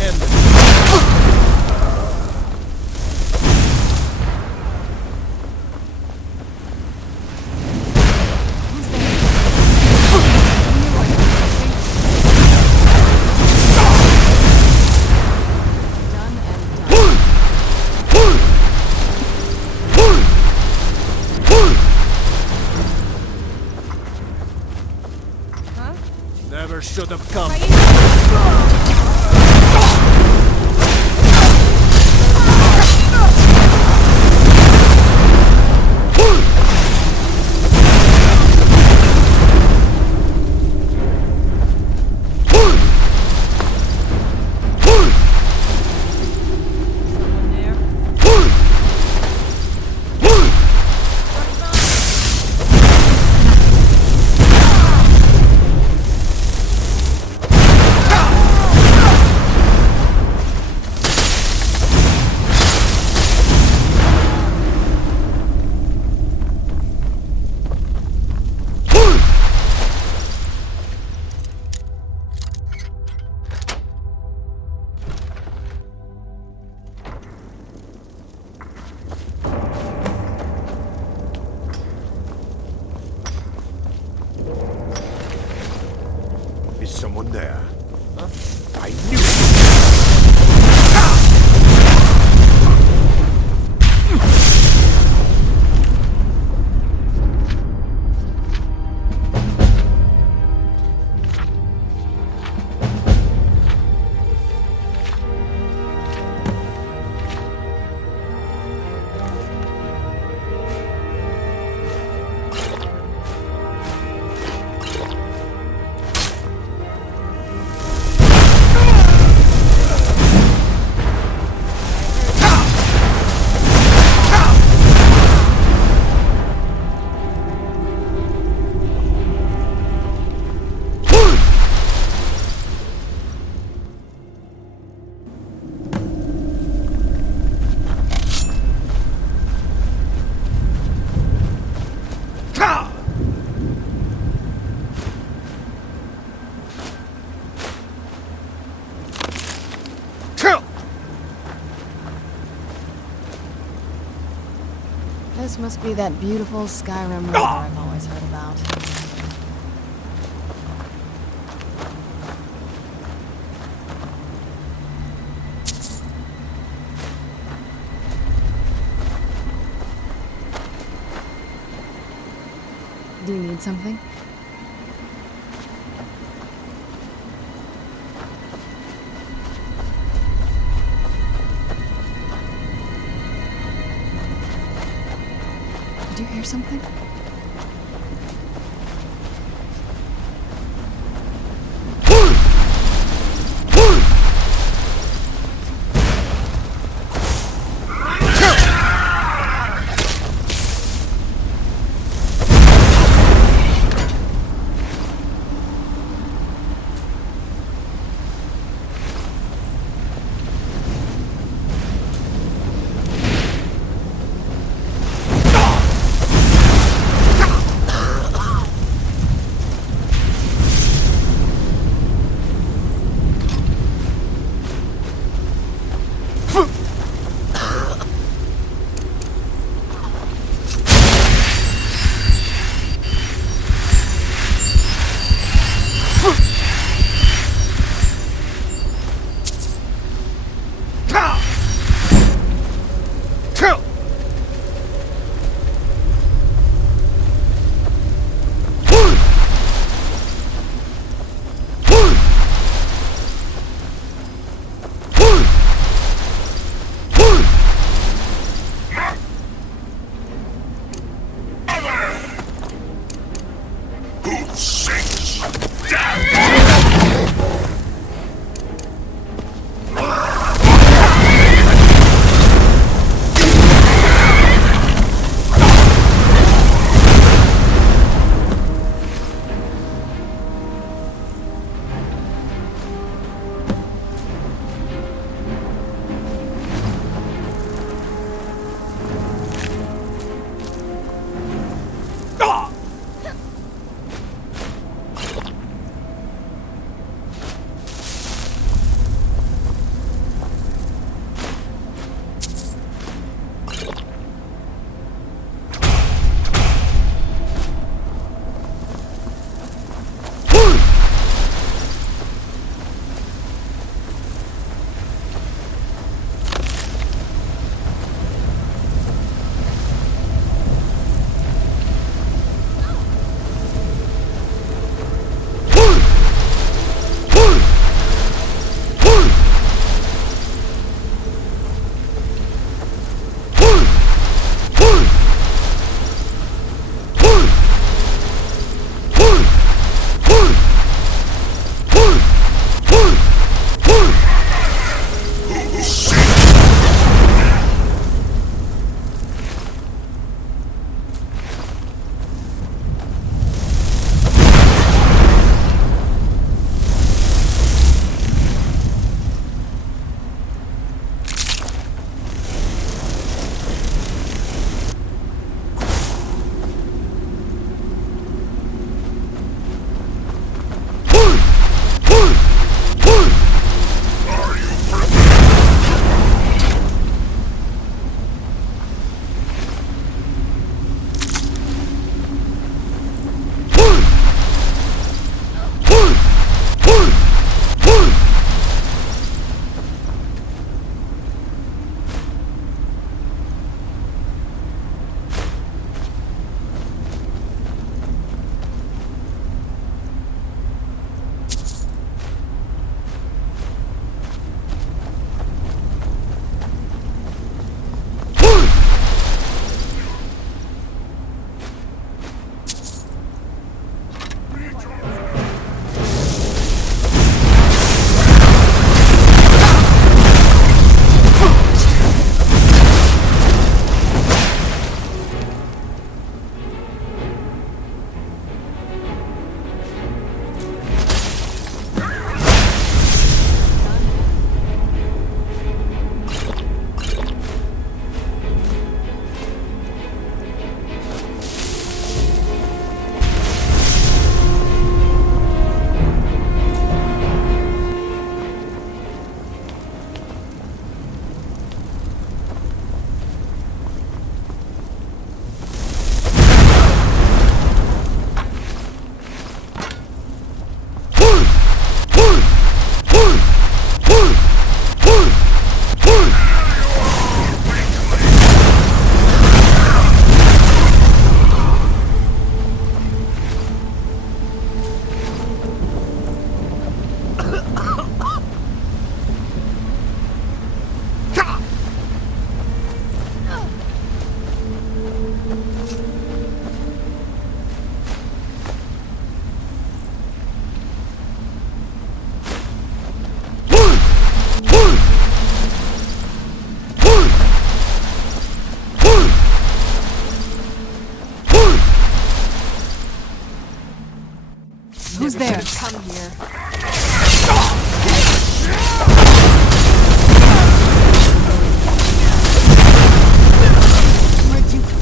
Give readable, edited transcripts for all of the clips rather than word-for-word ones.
End it. Never should have come. Is someone there? Huh? I knew it! This must be that beautiful Skyrim river I've always heard about. Do you need something? Did you hear something? Who's there? Come here. Where'd you come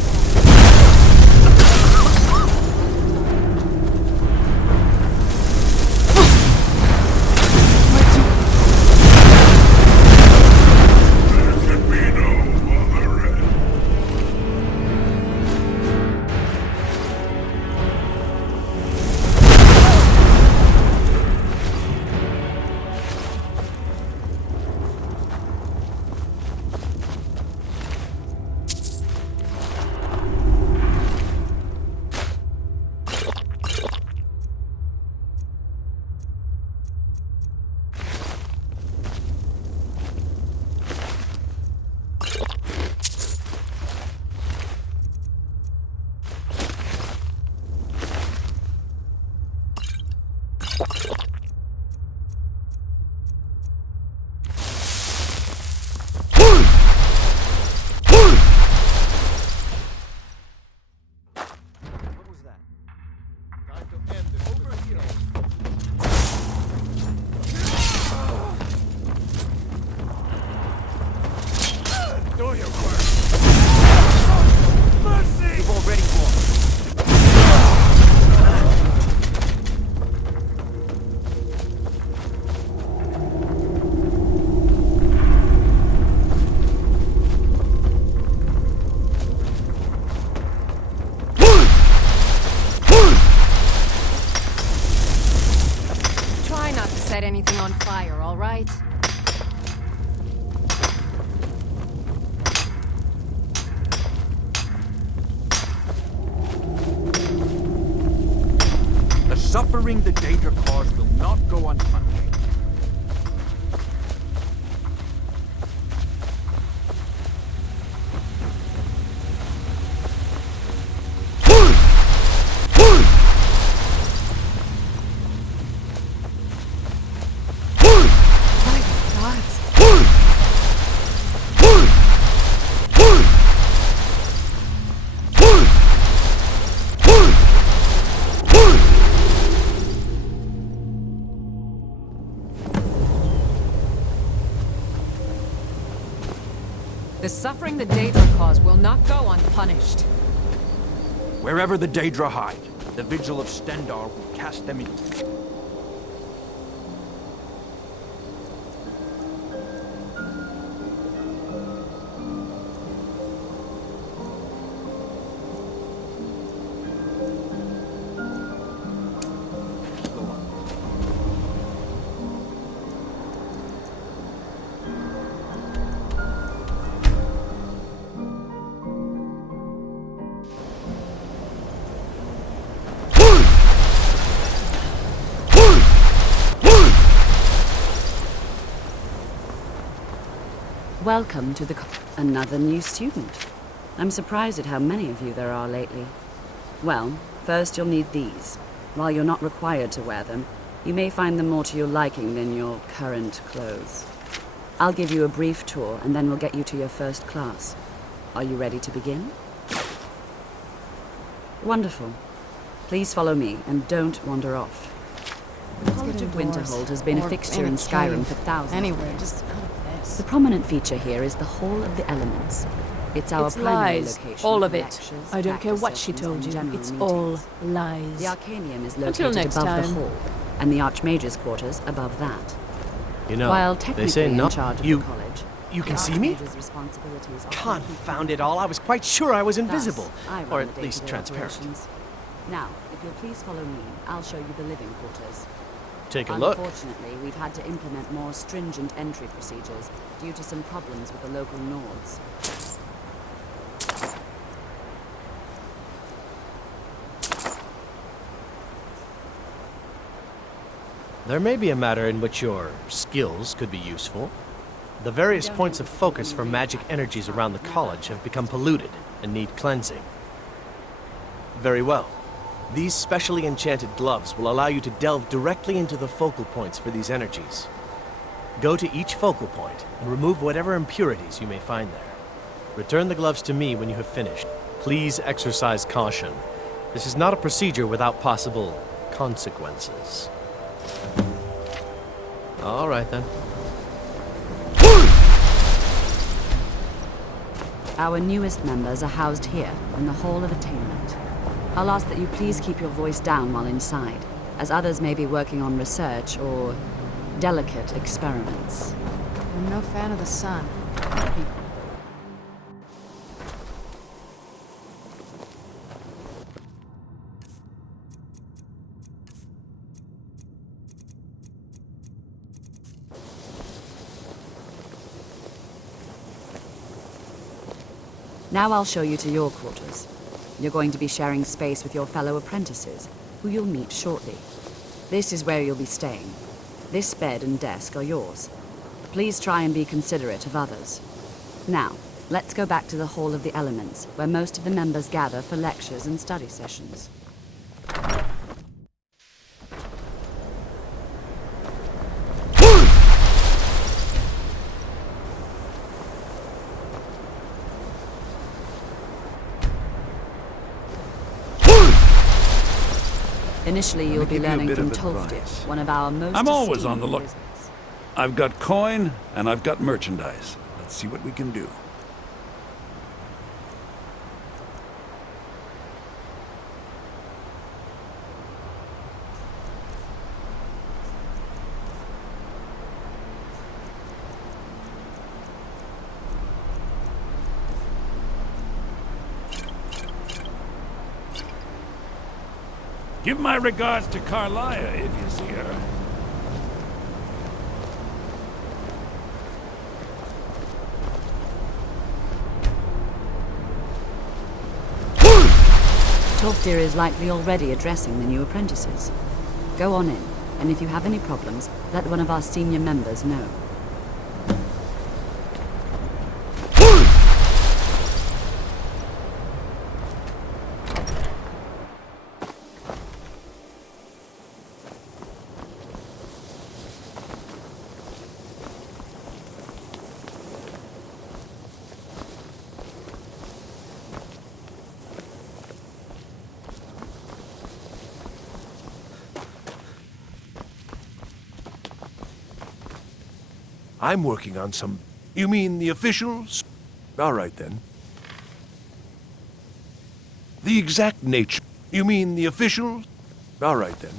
Set anything on fire, all right? The suffering the Daedra cause will not go unpunished. The suffering the Daedra cause will not go unpunished. Wherever the Daedra hide, the Vigil of Stendarr will cast them in. Welcome to another new student. I'm surprised at how many of you there are lately. Well, first you'll need these. While you're not required to wear them, you may find them more to your liking than your current clothes. I'll give you a brief tour and then we'll get you to your first class. Are you ready to begin? Wonderful. Please follow me and don't wander off. The College of Winterhold has been a fixture in Skyrim for thousands of Anywhere, years. just out of this. The prominent feature here is the Hall of the Elements. It's our It's primary lies, location all for of it. lectures, I don't care practice what she sessions, told and you. general It's meetings. all lies. The Arcanium is Until located next above the time. hall, and the Archmage's quarters above that. You know, While they technically say in no. charge of You the college, you can the see me? Archmage's responsibilities are Confound it all! I was quite sure I was Thus, invisible, I run or the at least day-to-day transparent. operations. Now, if you'll please follow me, I'll show you the living quarters. Take a look. Unfortunately, we've had to implement more stringent entry procedures due to some problems with the local Nords. There may be a matter in which your skills could be useful. The various points of focus for magic energies around the college have become polluted and need cleansing. Very well. These specially enchanted gloves will allow you to delve directly into the focal points for these energies. Go to each focal point and remove whatever impurities you may find there. Return the gloves to me when you have finished. Please exercise caution. This is not a procedure without possible consequences. All right, then. Our newest members are housed here, in the Hall of Attainment. I'll ask that you please keep your voice down while inside, as others may be working on research or delicate experiments. I'm no fan of the sun. Now I'll show you to your quarters. You're going to be sharing space with your fellow apprentices, who you'll meet shortly. This is where you'll be staying. This bed and desk are yours. Please try and be considerate of others. Now, let's go back to the Hall of the Elements, where most of the members gather for lectures and study sessions. Initially, you'll be give you a learning bit from of Tolfdir, advice. one of our most I'm always esteemed on the look. wizards. I've got coin and I've got merchandise. Let's see what we can do. Give my regards to Carlia if you see her. Tolfdir is likely already addressing the new apprentices. Go on in, and if you have any problems, let one of our senior members know. I'm working on some... You mean the officials? All right, then. The exact nature... You mean the officials? All right, then.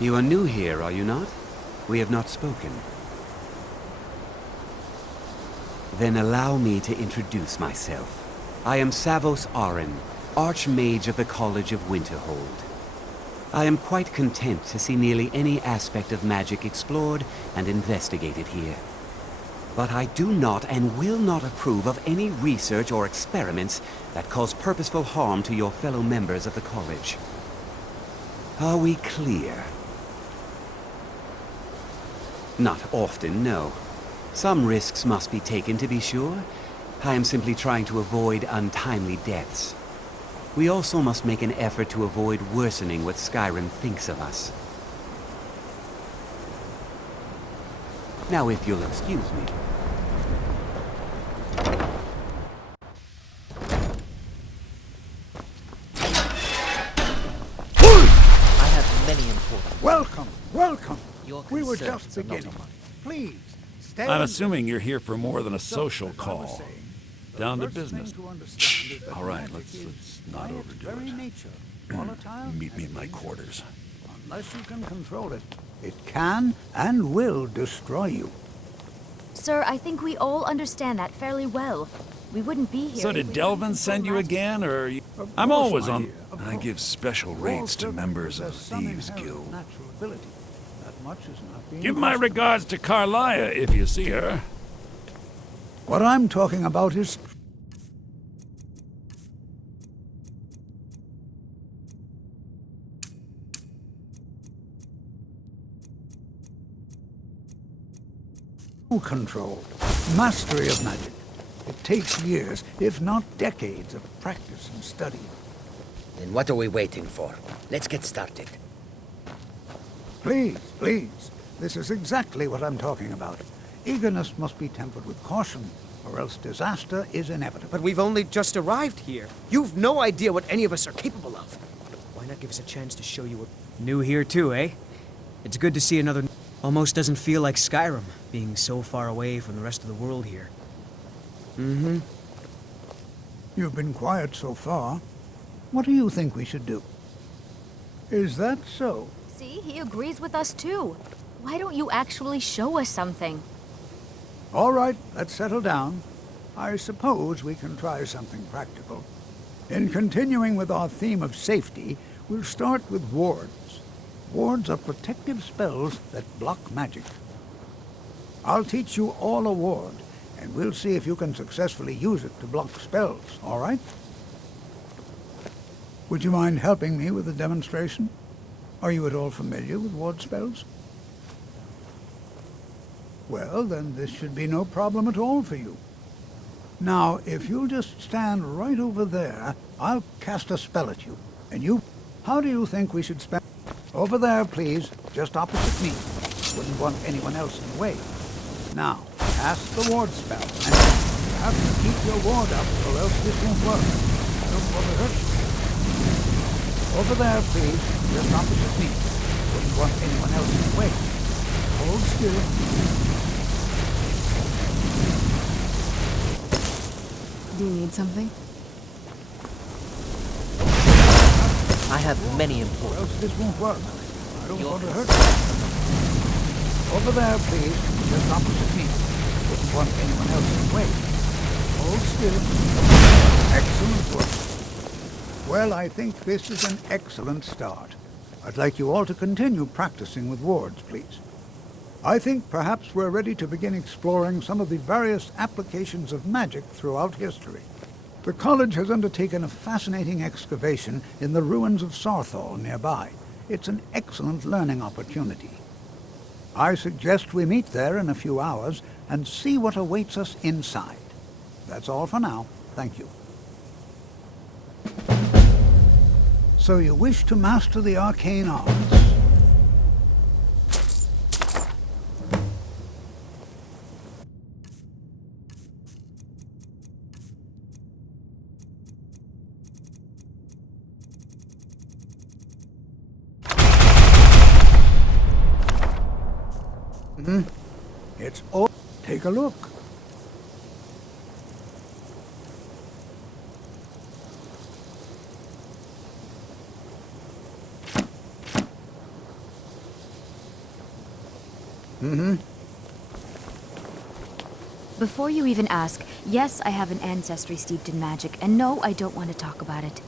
You are new here, are you not? We have not spoken. Then allow me to introduce myself. I am Savos Arin, Archmage of the College of Winterhold. I am quite content to see nearly any aspect of magic explored and investigated here. But I do not and will not approve of any research or experiments that cause purposeful harm to your fellow members of the college. Are we clear? Not often, no. Some risks must be taken, to be sure. I am simply trying to avoid untimely deaths. We also must make an effort to avoid worsening what Skyrim thinks of us. Now, if you'll excuse me. I have many important... Welcome, welcome. Your We were concerns just are not beginning. on mine. Please, stay. I'm assuming you're here for more than a social As I was call. saying, the Down to first thing business. to understand is that All right, magic let's is, not by its overdo very it. nature, volatile Meet me in and my dangerous. quarters. Unless you can control it, it can and will destroy you. Sir, I think we all understand that fairly well. We wouldn't be here. So if did we Delvin didn't send you control again, or... Of I'm course, always my on... dear, of I course. give special All rates to servants members of the possess some Thieves inherent Guild. Natural ability. That much is not being Give my questioned. regards to Carlia if you see her. What I'm talking about is control, mastery of magic. It takes years, if not decades, of practice and study. Then what are we waiting for? Let's get started. Please, please. This is exactly what I'm talking about. Eagerness must be tempered with caution, or else disaster is inevitable. But we've only just arrived here. You've no idea what any of us are capable of. Why not give us a chance to show you what... New here too, eh? It's good to see another... Almost doesn't feel like Skyrim, being so far away from the rest of the world here. Mm-hmm. You've been quiet so far. What do you think we should do? Is that so? See, he agrees with us too. Why don't you actually show us something? All right, let's settle down. I suppose we can try something practical. In continuing with our theme of safety, we'll start with wards. Wards are protective spells that block magic. I'll teach you all a ward, and we'll see if you can successfully use it to block spells, all right? Would you mind helping me with the demonstration? Are you at all familiar with ward spells? Well, then this should be no problem at all for you. Now, if you'll just stand right over there, I'll cast a spell at you. And you... How do you think we should spend... Over there, please, just opposite me. Wouldn't want anyone else in the way. Now, cast the ward spell, and you have to keep your ward up, or else this won't work. I don't want to hurt you. Over there, please, just opposite me. Wouldn't want anyone else in the way. Hold still. Do you need something? I have many Or important... else this won't work. I don't want to hurt you. Over there, please, just opposite me. Wouldn't want anyone else in the way. Hold still. Excellent work. Well, I think this is an excellent start. I'd like you all to continue practicing with wards, please. I think perhaps we're ready to begin exploring some of the various applications of magic throughout history. The college has undertaken a fascinating excavation in the ruins of Sarthal nearby. It's an excellent learning opportunity. I suggest we meet there in a few hours and see what awaits us inside. That's all for now. Thank you. So you wish to master the arcane arts? It's all... Take a look. Before you even ask, yes, I have an ancestry steeped in magic, and no, I don't want to talk about it.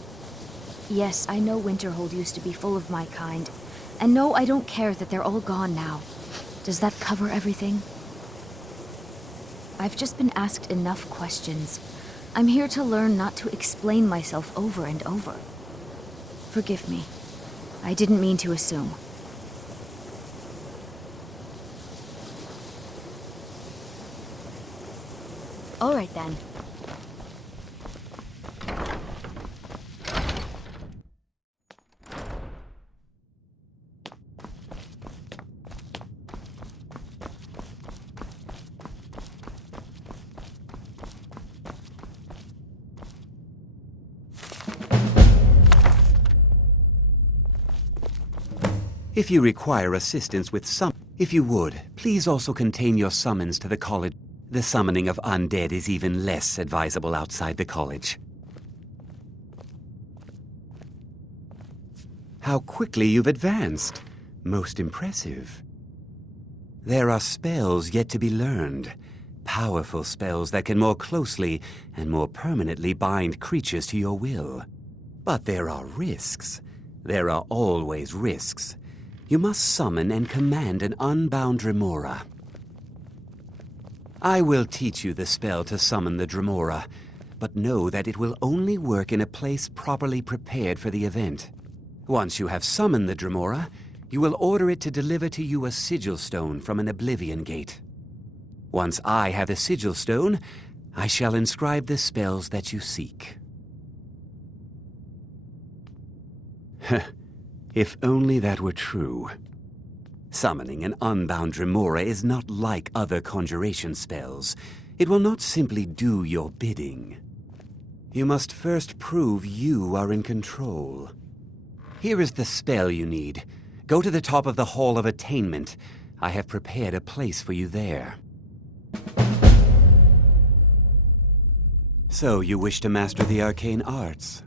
Yes, I know Winterhold used to be full of my kind, and no, I don't care that they're all gone now. Does that cover everything? I've just been asked enough questions. I'm here to learn not to explain myself over and over. Forgive me. I didn't mean to assume. All right, then. If you require assistance with if you would, please also contain your summons to the college. The summoning of undead is even less advisable outside the college. How quickly you've advanced. Most impressive. There are spells yet to be learned. Powerful spells that can more closely and more permanently bind creatures to your will. But there are risks. There are always risks. You must summon and command an unbound remora. I will teach you the spell to summon the Dremora, but know that it will only work in a place properly prepared for the event. Once you have summoned the Dremora, you will order it to deliver to you a sigil stone from an Oblivion Gate. Once I have the sigil stone, I shall inscribe the spells that you seek. If only that were true. Summoning an unbound remora is not like other conjuration spells. It will not simply do your bidding. You must first prove you are in control. Here is the spell you need. Go to the top of the Hall of Attainment. I have prepared a place for you there. So, you wish to master the arcane arts?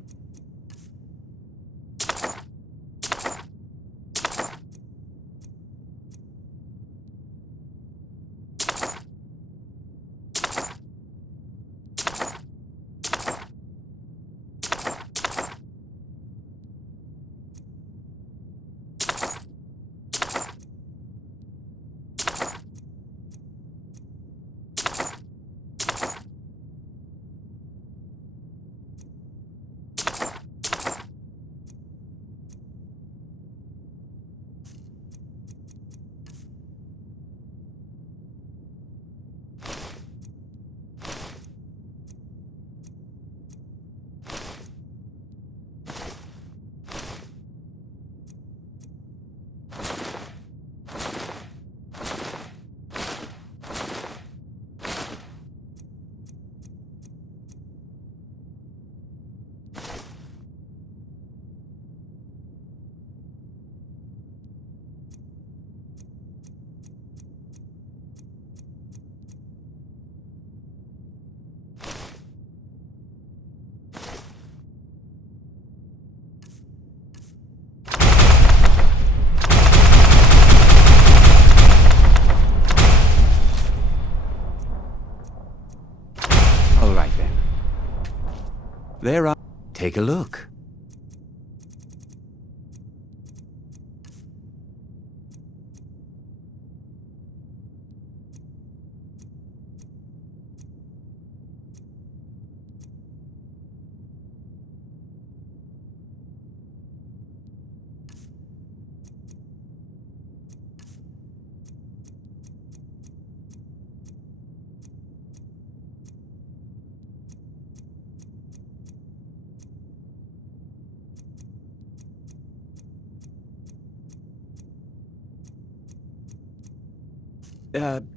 All right then. There are... Take a look.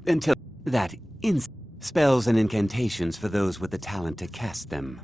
Until that spells and incantations for those with the talent to cast them.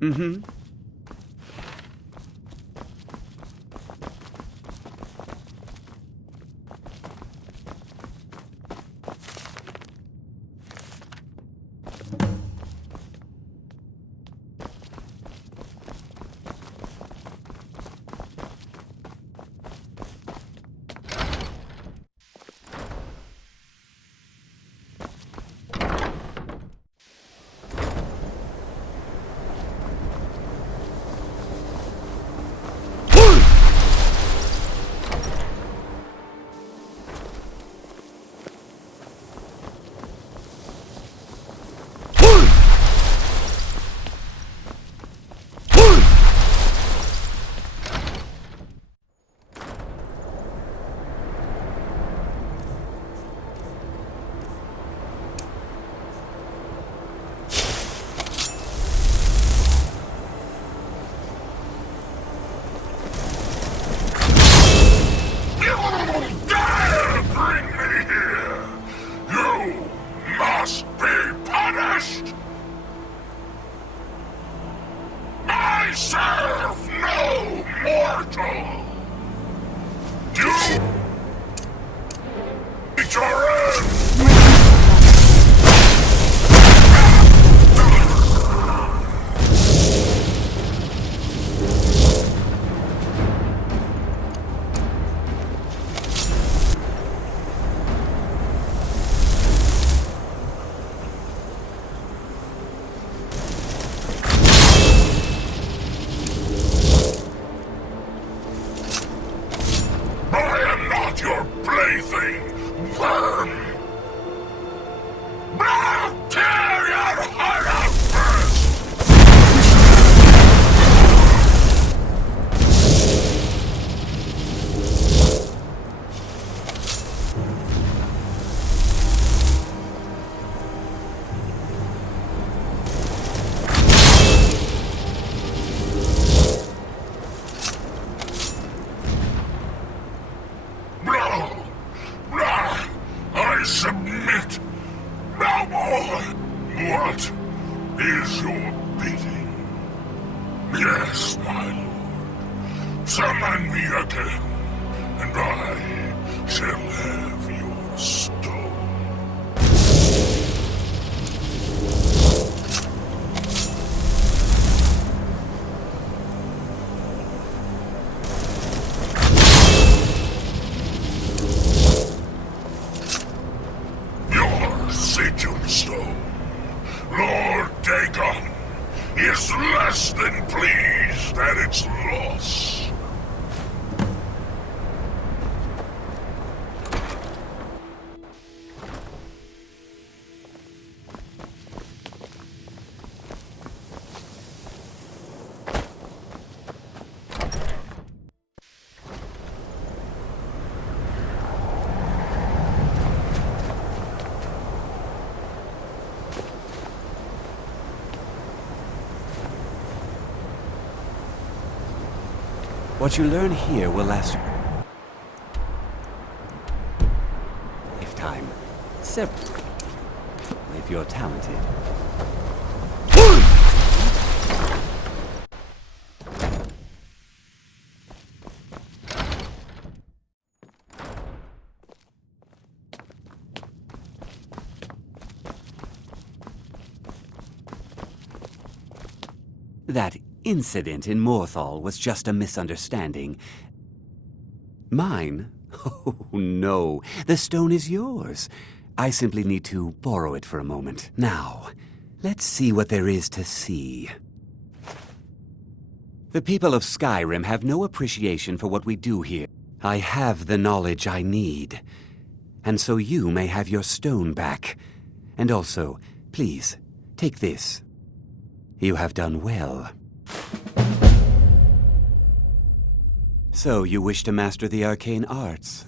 Mm-hmm. crawling worm! I'll tear your heart out first! I submit. No more. What is your bidding? Yes, my lord. Summon me again, and I shall have your stone. Sigil Stone, Lord Dagon, is less than pleased at its loss. What you learn here will last a lifetime. Several. If you're talented. That incident in Morthal was just a misunderstanding. Mine? Oh, no. The stone is yours. I simply need to borrow it for a moment. Now, let's see what there is to see. The people of Skyrim have no appreciation for what we do here. I have the knowledge I need. And so you may have your stone back. And also, please, take this. You have done well. So, you wish to master the arcane arts?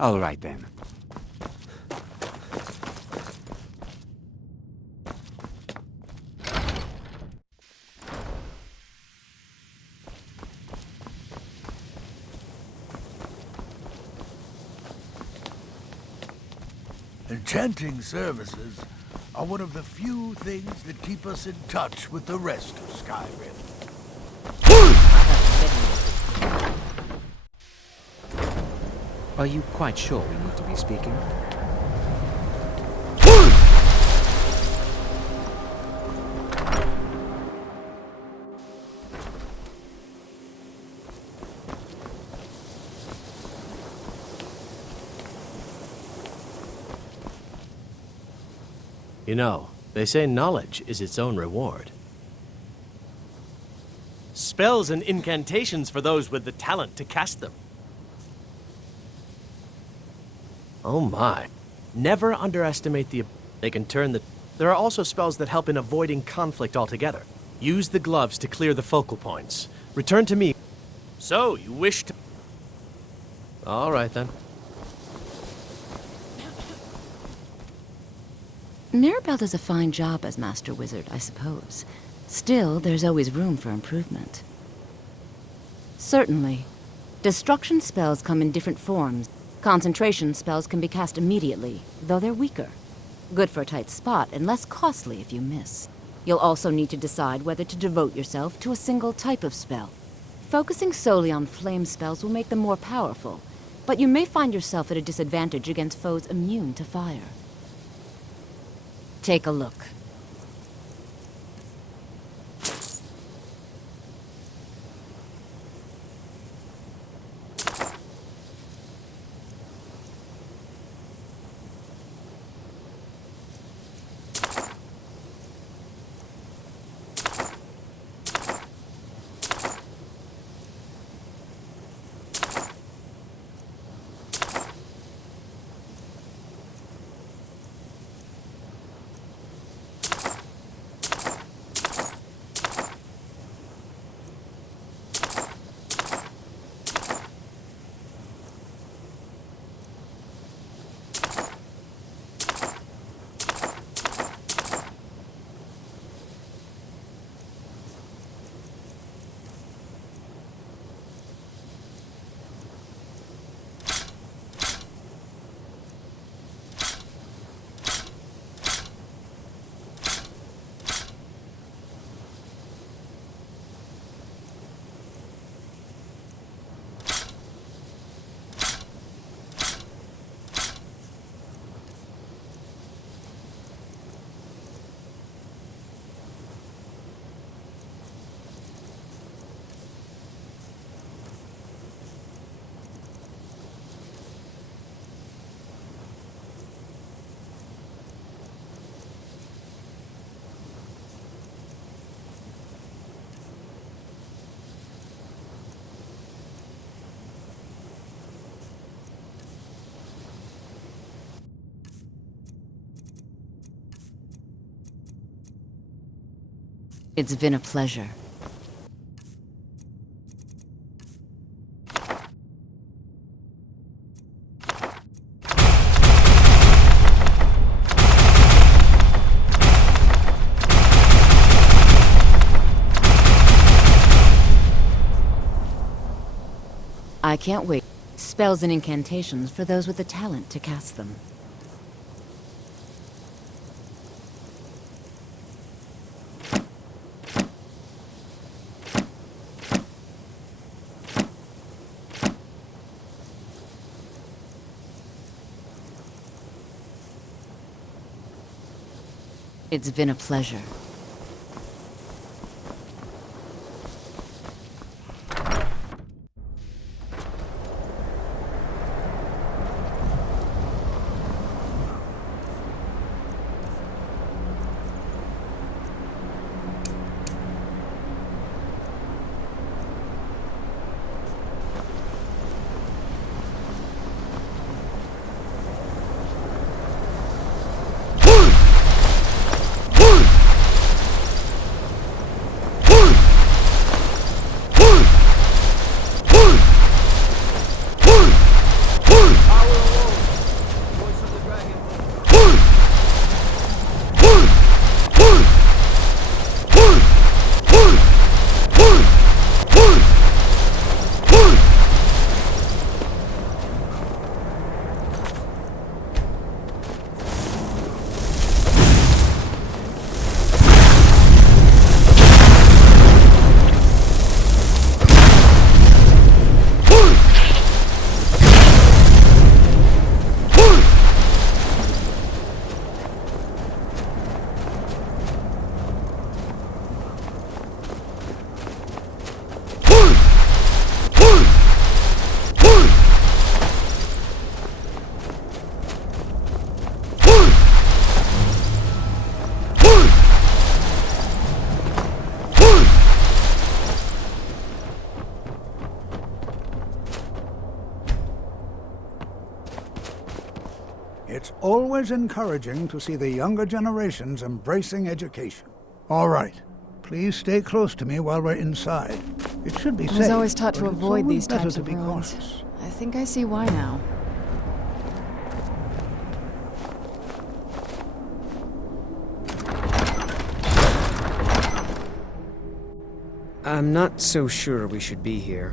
All right, then. Enchanting services are one of the few things that keep us in touch with the rest of Skyrim. Are you quite sure we need to be speaking? You know, they say knowledge is its own reward. Spells and incantations for those with the talent to cast them. Oh my. Never underestimate the... They can turn the... There are also spells that help in avoiding conflict altogether. Use the gloves to clear the focal points. Return to me. So, you wish to... All right, then. Mirabelle does a fine job as Master Wizard, I suppose. Still, there's always room for improvement. Certainly. Destruction spells come in different forms. Concentration spells can be cast immediately, though they're weaker. Good for a tight spot, and less costly if you miss. You'll also need to decide whether to devote yourself to a single type of spell. Focusing solely on flame spells will make them more powerful, but you may find yourself at a disadvantage against foes immune to fire. Take a look. It's been a pleasure. I can't wait. Spells and incantations for those with the talent to cast them. It's been a pleasure. It's always encouraging to see the younger generations embracing education. All right. Please stay close to me while we're inside. It should be I safe. was always taught to but it's avoid always these better types to of be ruins. cautious. I think I see why now. I'm not so sure we should be here.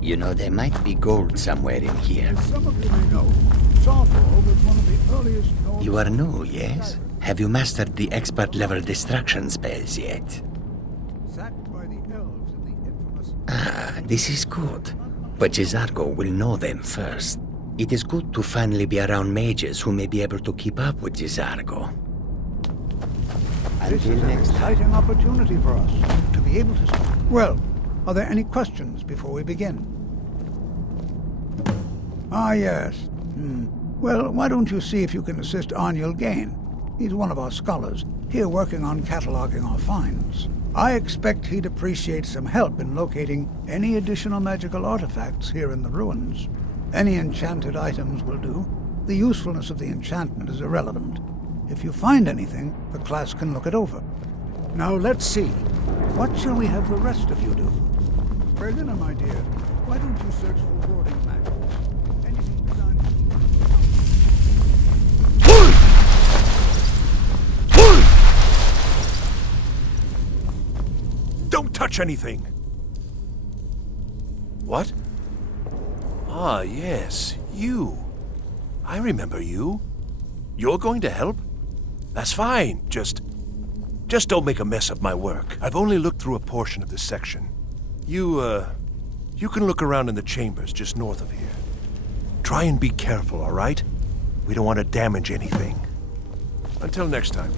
You know, there might be gold somewhere in here. As some of you may know, Sawfall was one of the earliest known... You are new, yes? Have you mastered the expert-level destruction spells yet? Sacked by the elves in the infamous... Ah, this is good. But Gisargo will know them first. It is good to finally be around mages who may be able to keep up with Gisargo. This is an exciting opportunity for us to be able to... Well, are there any questions before we begin? Ah, yes. Well, why don't you see if you can assist Arniel Gain? He's one of our scholars, here working on cataloging our finds. I expect he'd appreciate some help in locating any additional magical artifacts here in the ruins. Any enchanted items will do. The usefulness of the enchantment is irrelevant. If you find anything, the class can look it over. Now let's see. What shall we have the rest of you do? Berliner, my dear, why don't you search for warding magics? Anything designed to... Don't touch anything! What? Ah, yes, you. I remember you. You're going to help? That's fine. Just don't make a mess of my work. I've only looked through a portion of this section. You can look around in the chambers just north of here. Try and be careful, all right? We don't want to damage anything. Until next time.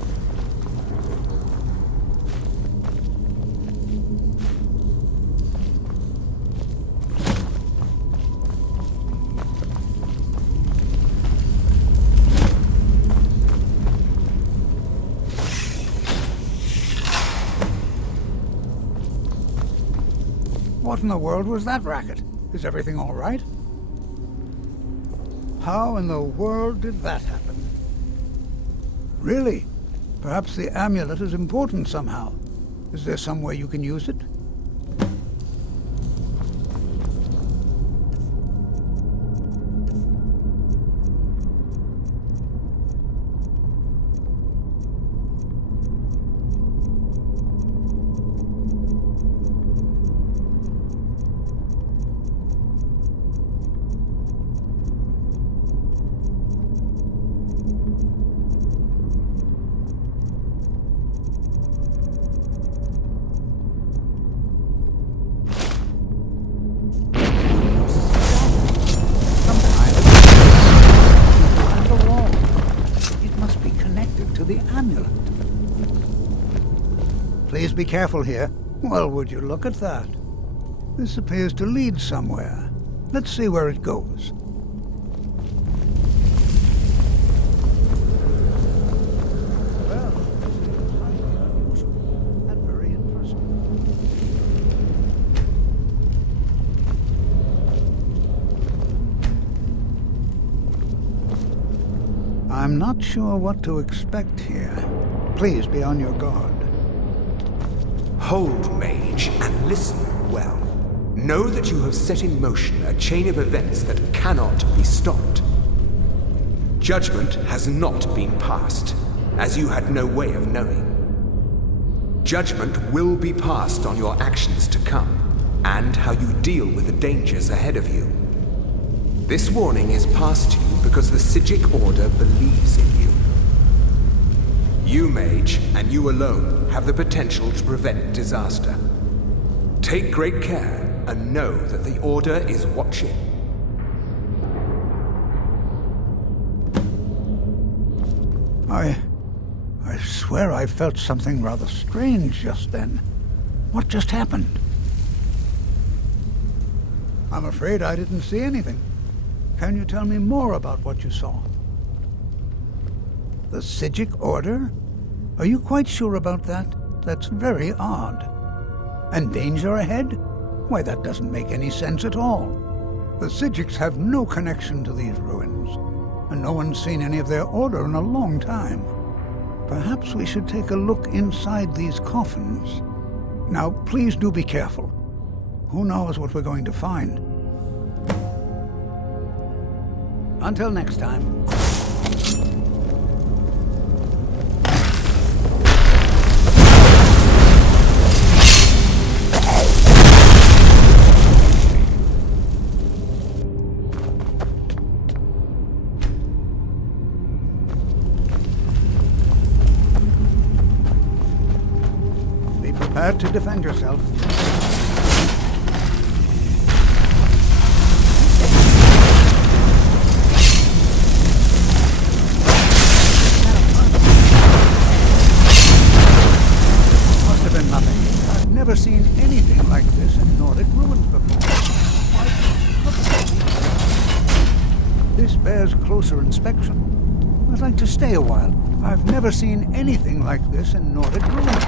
What in the world was that racket? Is everything all right? How in the world did that happen? Really? Perhaps the amulet is important somehow. Is there some way you can use it? Please be careful here. Well, would you look at that? This appears to lead somewhere. Let's see where it goes. Well, this is highly unusual and very interesting. I'm not sure what to expect here. Please be on your guard. Hold, mage, and listen well. Know that you have set in motion a chain of events that cannot be stopped. Judgment has not been passed, as you had no way of knowing. Judgment will be passed on your actions to come, and how you deal with the dangers ahead of you. This warning is passed to you because the Psijic Order believes in you. You, mage, and you alone, have the potential to prevent disaster. Take great care, and know that the Order is watching. I swear I felt something rather strange just then. What just happened? I'm afraid I didn't see anything. Can you tell me more about what you saw? The Psijic Order? Are you quite sure about that? That's very odd. And danger ahead? Why, that doesn't make any sense at all. The Psijics have no connection to these ruins. And and no one's seen any of their order in a long time. Perhaps we should take a look inside these coffins. Now, please do be careful. Who knows what we're going to find? Until next time. Be prepared to defend yourself. Never seen anything like this in Nordic ruins before. This bears closer inspection. I'd like to stay a while. I've never seen anything like this in Nordic ruins.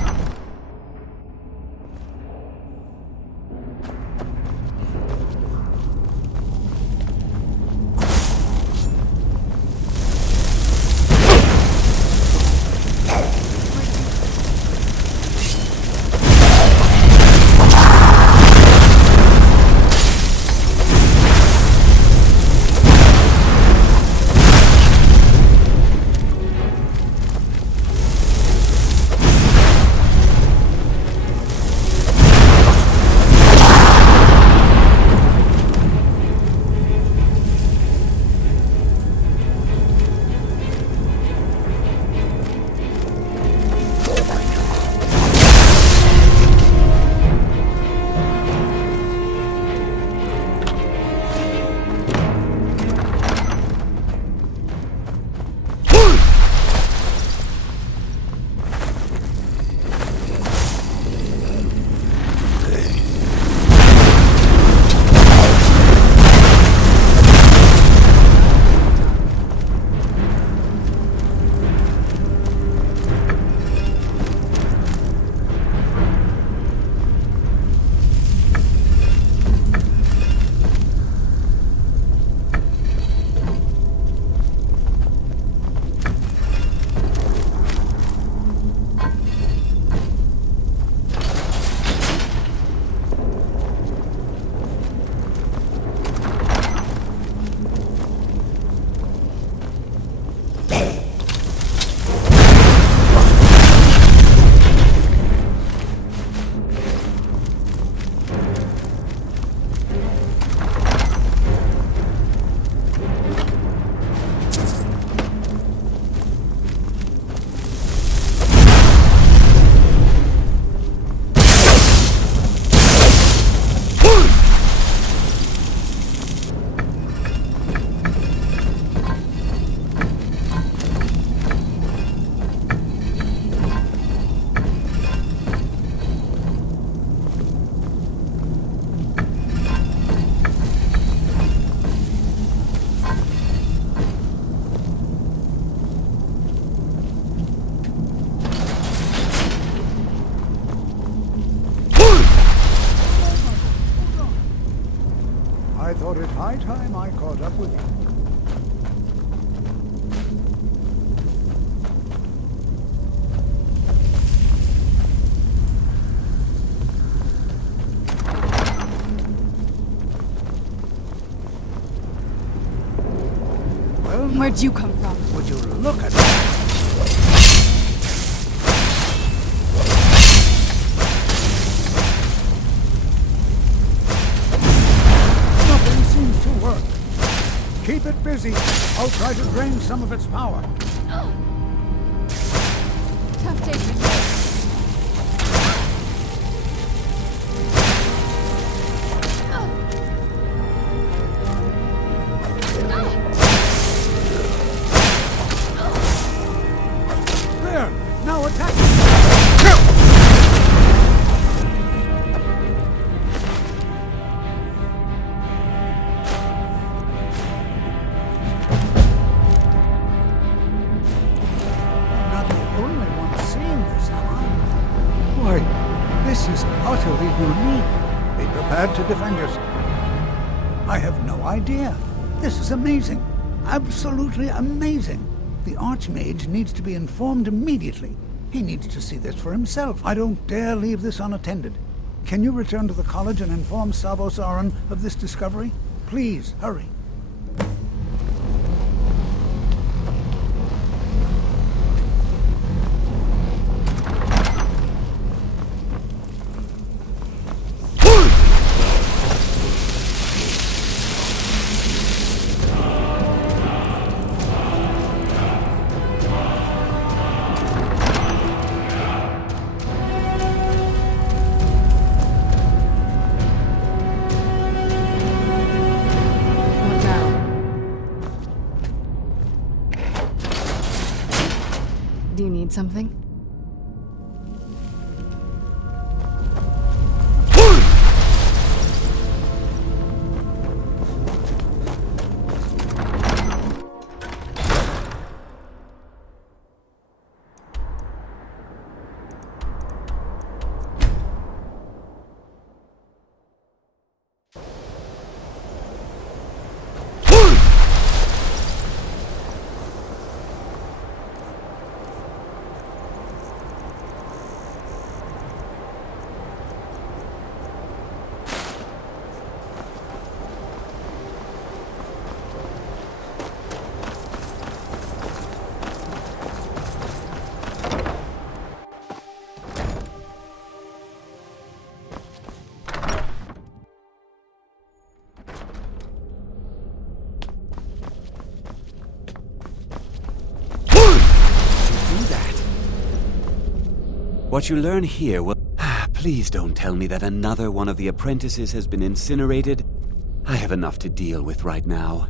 I thought it high time I caught up with you. Well, where'd you come from? Would you look at that? Keep it busy. I'll try to drain some of its power. Tough day for you. There! Now attack! This is utterly unique. Be prepared to defend yourself. I have no idea. This is amazing. Absolutely amazing. The Archmage needs to be informed immediately. He needs to see this for himself. I don't dare leave this unattended. Can you return to the college and inform Savos Aran of this discovery? Please, hurry. Do you need something? What you learn here will... Please don't tell me that another one of the apprentices has been incinerated. I have enough to deal with right now.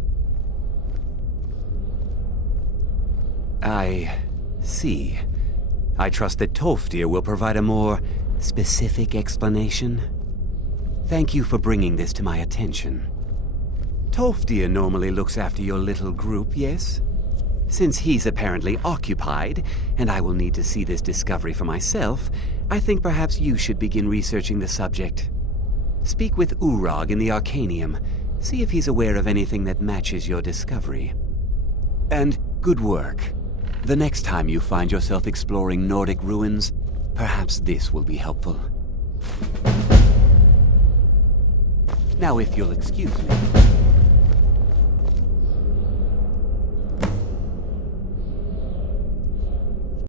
I see. I trust that Tolfdir will provide a more specific explanation. Thank you for bringing this to my attention. Tolfdir normally looks after your little group, yes? Since he's apparently occupied, and I will need to see this discovery for myself, I think perhaps you should begin researching the subject. Speak with Urag in the Arcanium. See if he's aware of anything that matches your discovery. And good work. The next time you find yourself exploring Nordic ruins, perhaps this will be helpful. Now, if you'll excuse me.